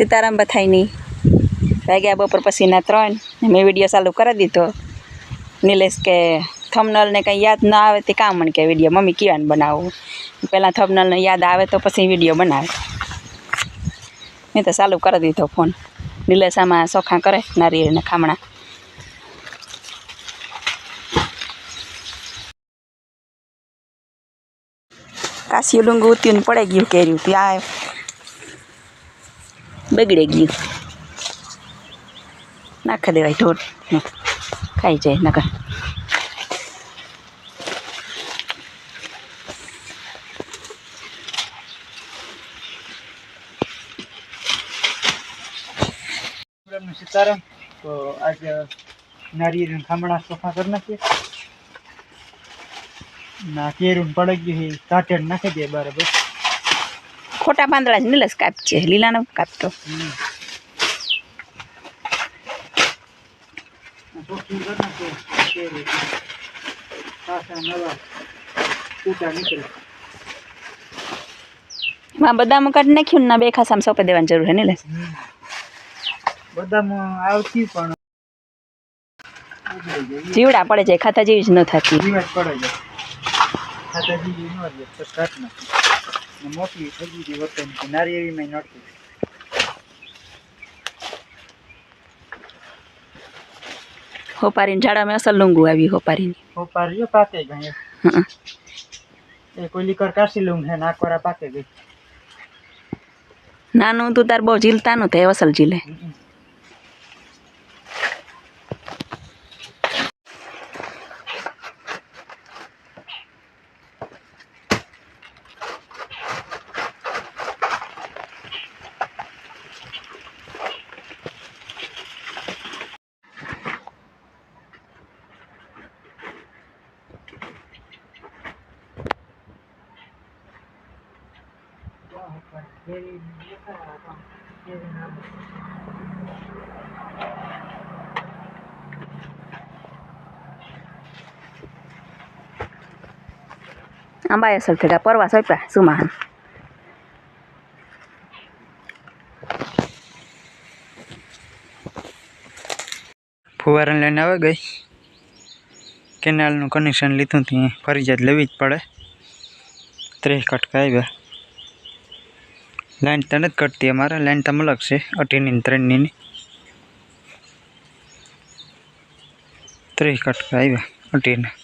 सीताराम बथाईनी वाग्या बपोर पछीना 3 मैं विडियो चालू कर दीधो। नीलेश के थंबनेल ने कहीं याद ना आवे तो काम मन के विडियो मम्मी कीवान बनावो पहला थंबनेल ने याद आवे तो पछी विडियो बनावे। मैं तो चालू कर दीधो फोन। नीलेश आमा सोखा करे नारिયેળ ने खामणा। कासियो लूंगू उतीन पड़े गયું केर्યું ત્યાં બગડી ગયું નાખી દેવાય ઢોર ખાઈ જાય નકર। सीताराम तो आज नारिયેળ खामणा सोखा करना चाहिए ना केरून पड़ गई है काटेर नाखी दे बराबर। खोटा પાંદડા જ નીલેશ કાપજે લીલા ન કાપતો। માં બદામ કાઢી નાખ્યું ના બે ખાસામાં સોંપી દેવાની જરૂર હે નીલેશ। બદામ આવતી પણ જીવડા પડે જાય ખાતા જેવી જ ન થતી। જીવડા પડે જાય ખાતા જેવી ન રહે તો કાટ નાખી મોટી થઈ ગઈ વતન નારિયેળી માં નડતી। હોપારી झाड़ा में असल लूंगू आई होपारी होपारी पाके गई कोई लिकर काशी लूंग है नाकवारा पाके गई नानू तू तार बहुत झीलता न थे असल झीले। आंबा असल थे परवा सोप्या सुमाहन फुवारा लैने आवे गई केनाल नु कनेक्शन लीधुं थी फरजियात लेवी ज पड़े। 3 कटका आव्या लाइन तो नहीं कटती अमारा लाइन तो अलग से 18 3 नी 3 कटका आव्या 18।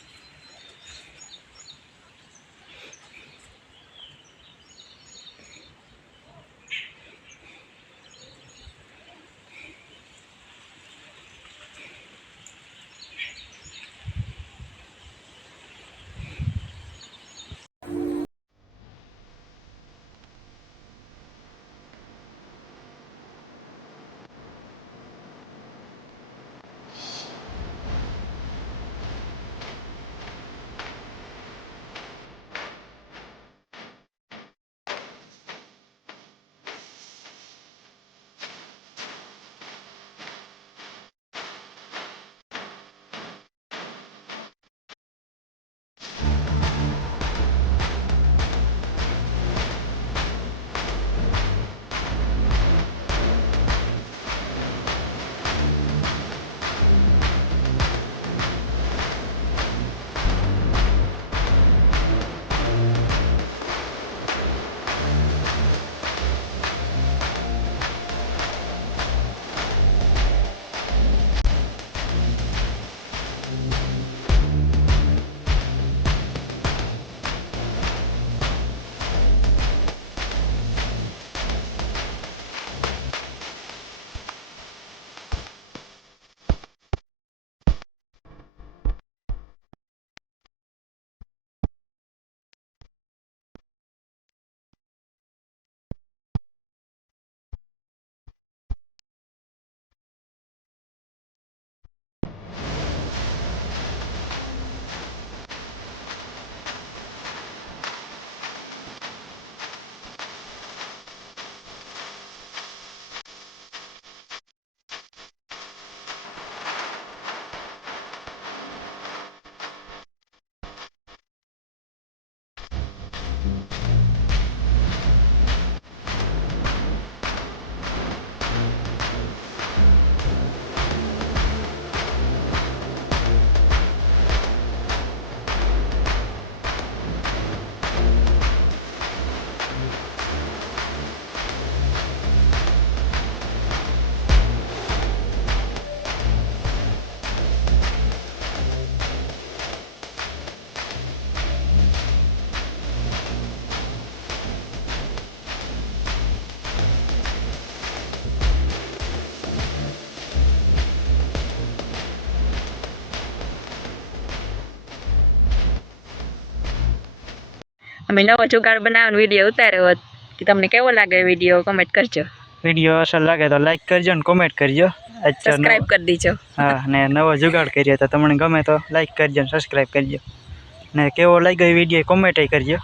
અમે નવો જુગાડ બનાવવાનો વિડીયો ઉતાર્યો હોત કે તમને કેવો લાગે વિડીયો કમેન્ટ કરજો, વિડીયો અસર લાગે તો લાઈક કરજો ને કોમેન્ટ કરજો. સબસ્ક્રાઇબ કરી દીજો. હા, ને નવો જુગાડ કર્યો તો તમને ગમે તો લાઈક કરજો ને સબસ્ક્રાઈબ કરજો, ને કેવો લાગ્યો એ વિડીયો કોમેન્ટ કરજો.